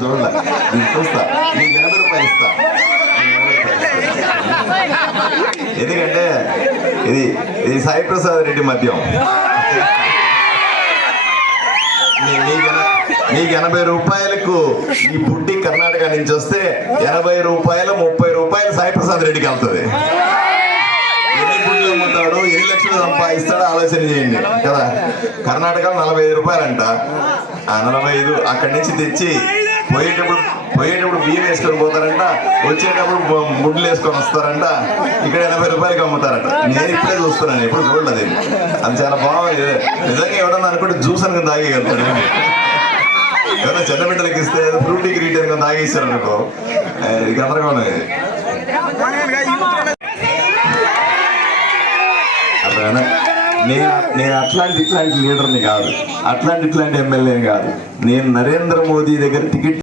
చూడాలి, నేను చూస్తా, నీకు 80 రూపాయలు ఇస్తా. ఎందుకంటే ఇది సాయి ప్రసాద్ రెడ్డి మద్యం. నీకు 80 రూపాయలకు ఈ బుడ్డి కర్ణాటక నుంచి వస్తే 80 రూపాయలు 30 రూపాయలు సాయి ప్రసాద్ రెడ్డికి వెళ్తుంది. ఎన్ని బుడ్లు అమ్ముతాడు, ఎన్ని లక్షలు సంపాదిస్తాడో ఆలోచన చేయండి కదా. కర్ణాటకలో 45 రూపాయలంట. ఆ 45 అక్కడి నుంచి తెచ్చి పోయేటప్పుడు బియ్యం వేసుకొని పోతారంట, వచ్చేటప్పుడు ముడ్లు వేసుకొని వస్తారంట. ఇక్కడ 80 రూపాయలకి అమ్ముతారంట. నేను ఇప్పుడే చూస్తున్నాను, ఎప్పుడు చూడలేదు. అది చాలా బాగుంది. నిజంగా ఎవడన్నా అనుకుంటే జ్యూస్ అనుకుని తాగేయగలుగుతాడు. ఎవరైనా చిన్న బిడ్డలకి ఇస్తే ఫ్రూటీ గ్రీట్ అనుకుని తాగేస్తారు అనుకో, ఇది గందరగోళం. నేను ఇట్లాంటి లీడర్ని కాదు, ఇట్లాంటి ఎమ్మెల్యేని కాదు. నేను నరేంద్ర మోదీ దగ్గర టికెట్